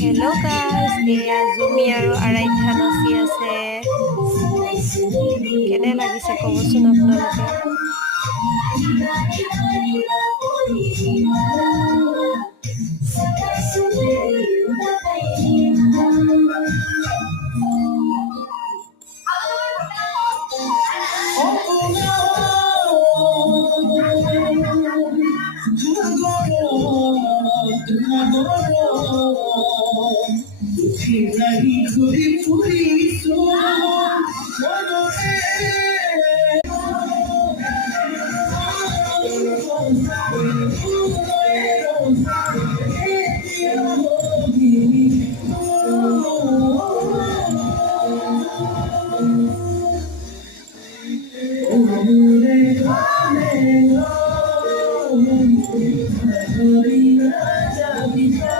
Hello' guys, এয়া জুমি আৰু আৰাধ্যা নাচি আছে। কেনে লাগিছে ক'বচোন আপোনালোকে।